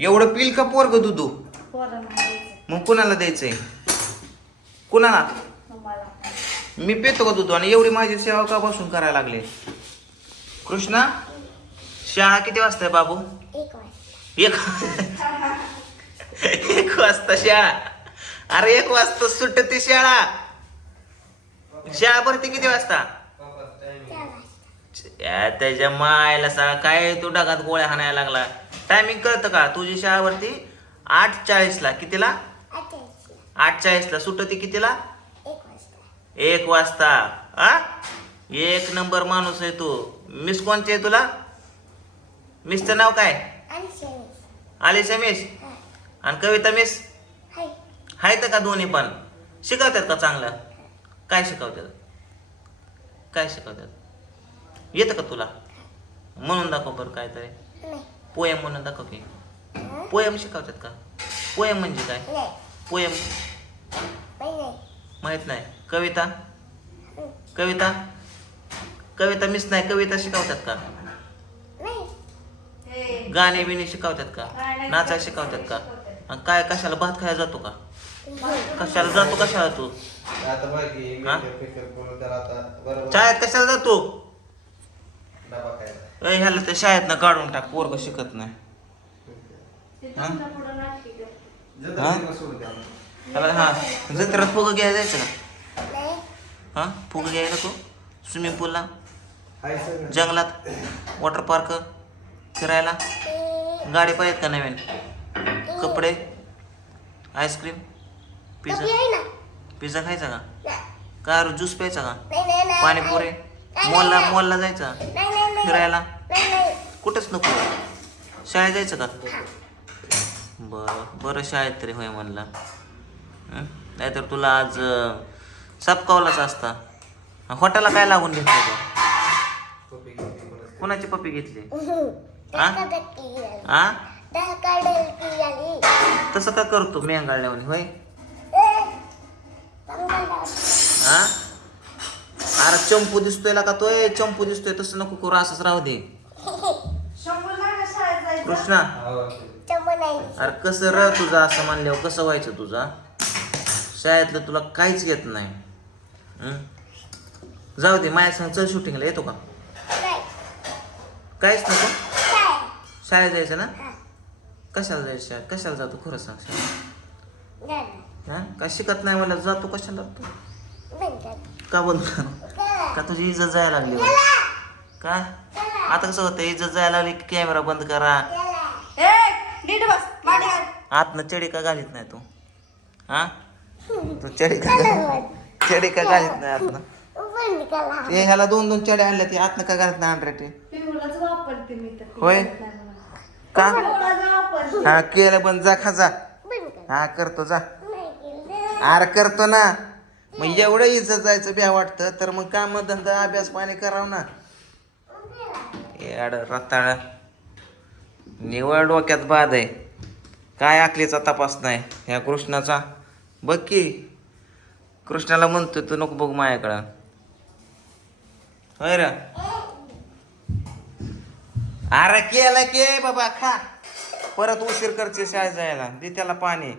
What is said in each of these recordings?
एवढं पिल का पोरग दुधू पोरांना द्यायचं मग कुणाला द्यायचंय? कुणाला? मी पितो का दूध आणि एवढी माझी सेवा का बसून करायला लागले? कृष्णा शाळा किती वाजता आहे बाबू? एक वाजता. एक वाजता शाळा? अरे एक वाजता सुटते शाळा. शाळा भरते किती वाजता? त्याच्या मायला सा काय तू डगात गोळ्या हाणायला लागला? टायमिंग कळतं का? तुझी शाळावरती आठ चाळीसला कितीला? आठ चाळीसला. सुटते कितीला? एक वाजता. आ? एक नंबर माणूस आहे तू. मिस कोणची आहे तुला? मिसचं नाव काय? आलिशा मिस आणि कविता मिस आहे आहेत का दोन्ही पण? शिकवतात का चांगलं? काय शिकवतात? काय शिकवतात? येतं का तुला? म्हणून दाखव बरं काहीतरी. नाही. पोयम म्हणून दाखव की? पोयम शिकवतात का? पोयम म्हणजे काय? नाही. पोयम माहीत नाही. कविता. कविता? कविता मिस नाही. कविता शिकवतात का? नाही. हे गाणे बिणे शिकवतात का? नाचायला शिकवतात का. आणि काय कशाला? भात खायला जातो का. कशाला जातो? कशाला तू? आता बाकी? मेकर फेकर बोलून तर आता बरोबर. शाळेत कशाला जातो? डबा खायला. ए, ह्याला ते शाळेतनं काढून टाक पोरग शिकत नाही. ते हा? तुमच्या पुढं नाटकी करते. जत्रा हा? बित्रा सोडून द्या. मग. ह्याला हा जत्रेत फुगं घ्यायला जायचं का? नाही. हा? फुगं घ्यायला तू स्विमिंग पूलला? हाय सगळं जंगलात? Water park? फिरायला? गाडी पाहिजेत का नवीन? कपडे? आईस्क्रीम? पिझ्झा? पिझ्झा खायचा का? का ज्यूस प्यायचा का? नाही नाही नाही. पाणीपुरी? मॉलला मॉलला जायचं? नाही नाही नाही फिरायला? नाही नाही कुठंच नको. शाळेत जायचं का? बरं बरं शाळेत तरी होय म्हणलं. हं? नाहीतर तुला आज अं, सपकावलाच असता. हॉटेलला काय लागून घेतलं तू? कोणाची पप्पी घेतली? हा? दहा आ? दहा तसं का करतो मेंगाळल्यावर होय? ए, चांगला लाव. आ? चंपू दिसतोय का तोय चंपू दिसतोय तसं नको करू असंच राहू दे कृष्णा. अरे कसं र तुझं असं म्हणल्यावर कसं व्हायचं तुझा शाळेतलं तुला काहीच येत नाही हं? जाऊ दे माझ्या संग चल शूटिंगला येतो का नाही. काहीच नको काय? शाळेत जायचं ना. कशाला जायचं शाळेत कशाला जातो खरं सांग शाळेत. हा काय शिकत नाही मला जातो कशाला तू. का? चला. का तुझी इज्जत जायला लागली होय? का आता कसं होतं इज्जत जायला लागली की कॅमेरा बंद करा. ए नीट बस मांडी घाल. आतनं चडी का घालीत नाही तू हा तू चडी का. चडी का घालीत नाही आतनं बंद करा. ते ह्याला दोन दोन चड्या आणल्या ती आतनं का घालत नाही अंड्रेटे पिवळाच वापरते मी तर ते होय? का पिवळाच वापरते हा केलं बंद जा खा जा. हा करतो जा. आर करतो ना मग एवढं इज्जत जायचं ब्या वाटतं तर मग काम धंदा अभ्यास पाणी करावं ना. येड रताळ. निवड डोक्यात बाद आहे. काय आकलीचा तपास नाही ह्या कृष्णाचा? बघ की कृष्णाला म्हणतोय तू नको बघ माझ्याकडं. होय रे? अरे केलं की बाबा खा. परत उशीर करते शाळेत जायला. दे त्याला पाणी.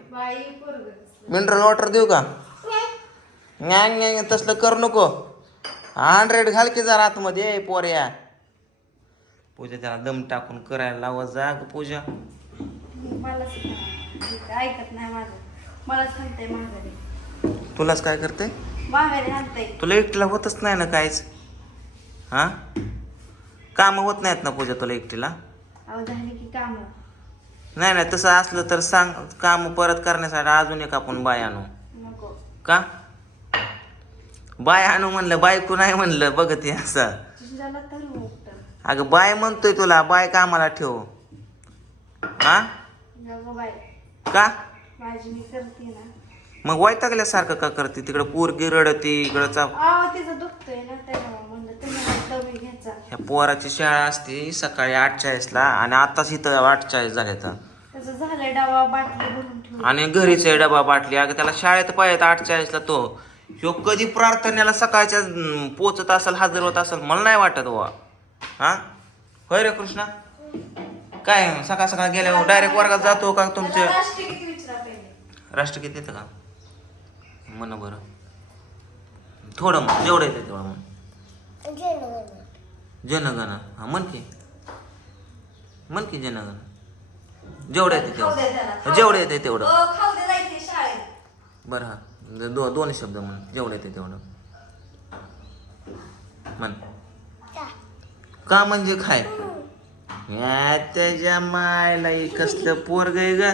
मिनरल वॉटर देऊ का? न्याय न्याय तसलं करू नको. हंड्रेड घाल की जरा आतमध्ये पोऱ्या. पूजा त्याला दम टाकून करायला लावत जा ग पूजा. मलाच ऐकत नाही माझं. मलाच सांगताय माघारी. तुलाच काय करते माघारी आणताय. तुला एकटीला होतच नाही ना काहीच? हा? काम होत नाहीत ना पूजा तुला एकटीला? अहो झाली की काम. नाही नाही तसं असलं तर सांग काम परत करण्यासाठी अजून एक आपण बाय आणू. नको. का? बाय आणू म्हणलं बायको नाही म्हणलं बघत हे असं अगं बाय म्हणतोय तुला बाय कामाला ठेव. हा? का? मग वैतागल्यासारखं का करते? तिकडं पोरगी रडती इकडं चा आव तिचं दुखतोय ना त्याच्यामुळे म्हणलं तुम्ही दवी घ्यायचा. ह्या पोराची शाळा असते सकाळी आठ चाळीसला आणि आताच इथं आठ चाळीस झाले तर आणि घरीच आहे डबा बाटली. अगं त्याला शाळेत पाहिजे आठ चाळीसला तो. ह्यो कधी प्रार्थनेला सकाळच्या पोचत असेल हजर होत असेल मला नाही वाटत वा हा? होय रे कृष्णा? काय सकाळ सकाळ गेल्यावर डायरेक्ट वर्गात जातो का तुमचे राष्ट्रगीत येतं का? म्हण बरं. थोडं म्हण जेवढं येतं तेवढं म्हण. जनगण हा म्हण की. म्हण की जनगण जेवढं येते तेवढं. जेवढं. येते तेवढं. हो, बरं हा. द- दो दोन शब्द म्हण जेवढं येते तेवढं. म्हण. का? म्हणजे खाय या त्याच्या मायला कसलं पोरग आहे ग.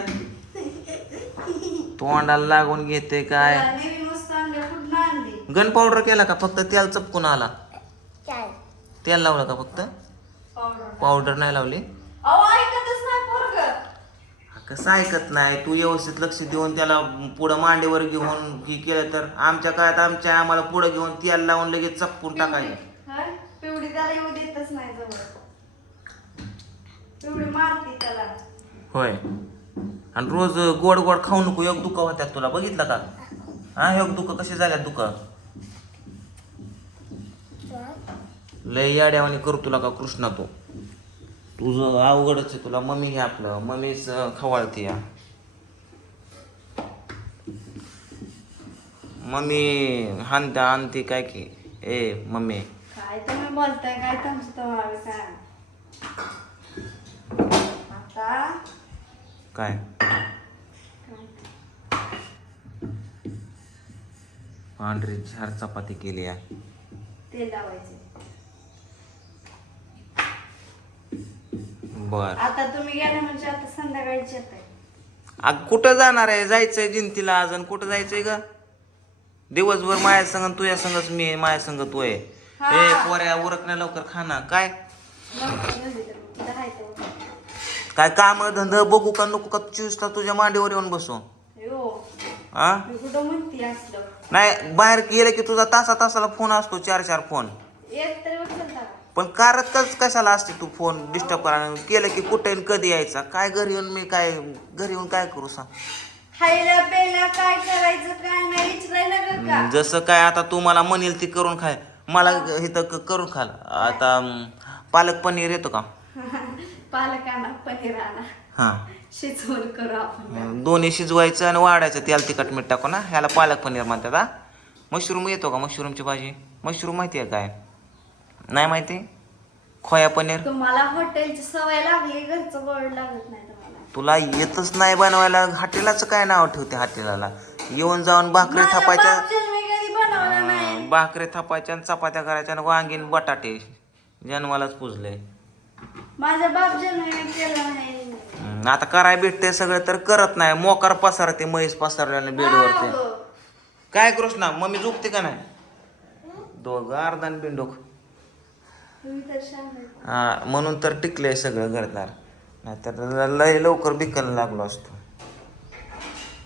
तोंडाला लागून घेते काय? गन पावडर केला का फक्त? तेल चपकून आला. तेल लावलं का फक्त? पावडर. पावडर नाही लावली अहो ऐकतच नाही पोरग हा, कसं ऐकत नाही? तू व्यवस्थित लक्ष देऊन त्याला पुढं मांडीवर घेऊन हे केलं तर आमच्या काळात आमच्या आम्हाला पुढं घेऊन तेल लावून लगेच चपकून टाकायचं. पिवडी त्याला येऊ देतच नाही जवळ. पिवडी मारती त्याला. होय. आणि रोज गोड गोड खाऊ नको योग दुखा होत्यात तुला. बघितलं का? हा योग दुःख कसे झाल्यात दुःख? लय याड्यावानी करू तुला का कृष्णा तू? तुझं अवघडच आहे तुला मम्मी हे आपलं. मम्मीच खवाळते या. मम्मी हानते आणते काय की? ए मम्मी. काय तुम्ही बोलताय काय तुमचं तुम्हाला काय? आता काय? पांढरी झार चपाती केली आहे तेल लावायचे. बर. आता तुम्ही गेले म्हणजे आता संध्याकाळीच येत आहे अग कुठं जाणार आहे? जायचंय जिंतीला अजून कुठं जायचंय ग? दिवसभर माया संग तुझ्या संगच मी माया संग तू आहे. ए पोऱ्या उरकण्या लवकर खाना काय? काय काम धंद बघू का नको का? तास तुझ्या मांडीवर येऊन बसू. हो हा मी कुठं म्हणते असलं? नाही बाहेर गेलं की तुझा तासा तासाला फोन असतो चार चार फोन. एक तरी उचलता का? पण कारत कस कशाला असते तू फोन डिस्टर्ब करायला केलं की कुठे आणि कधी यायचा? काय घरी येऊन मी काय घरी येऊन काय करू सांग? खायला प्यायला काय करायचं काय नाही विचारायला लागलं का? जसं काय आता तू मला म्हणेल ती करून खाय. मला इथं क- करून खाल. आता अं, पालक पनीर येतो का? पालक आणा पनीर आणा. हां. शिजवून करू आपण. दोन्ही शिजवायचं आणि वाढायचं. तेल तिखट मीठ टाकू ना. ह्याला पालक पनीर म्हणतात हा. मशरूम येतो का मशरूमची भाजी? मशरूम माहिती आहे काय? नाही माहिती? खोया पनीर? तुम्हाला हॉटेलची सवय लागली घरचं गोड लागत नाही तुम्हाला तुला येतच नाही बनवायला. हॉटेलाचं काय नाव ठेवते हॉटेलाला? येऊन जाऊन भाकरी थापायच्या बाप जन्मी कधी बनवलं नाही. अं, भाकरी थापायच्या आणि चपात्या करायच्या आणि वांगीन बटाटे जन्मालाच पुजले. माझा बाप जन्मी केलं नाही. हम्म, आता कराय भेटते सगळं तर करत नाही. मोकार पसारते म्हैस पसारल्याने बेडवरते. काय कृष्णा मम्मी झोपते का नाही? दोघं अर्धान बिंडोक तुम्ही तर शांत आहे. हां म्हणून तर टिकले सगळं घरदार. नाहीतर लय लवकर बिकायला लागलो असतो.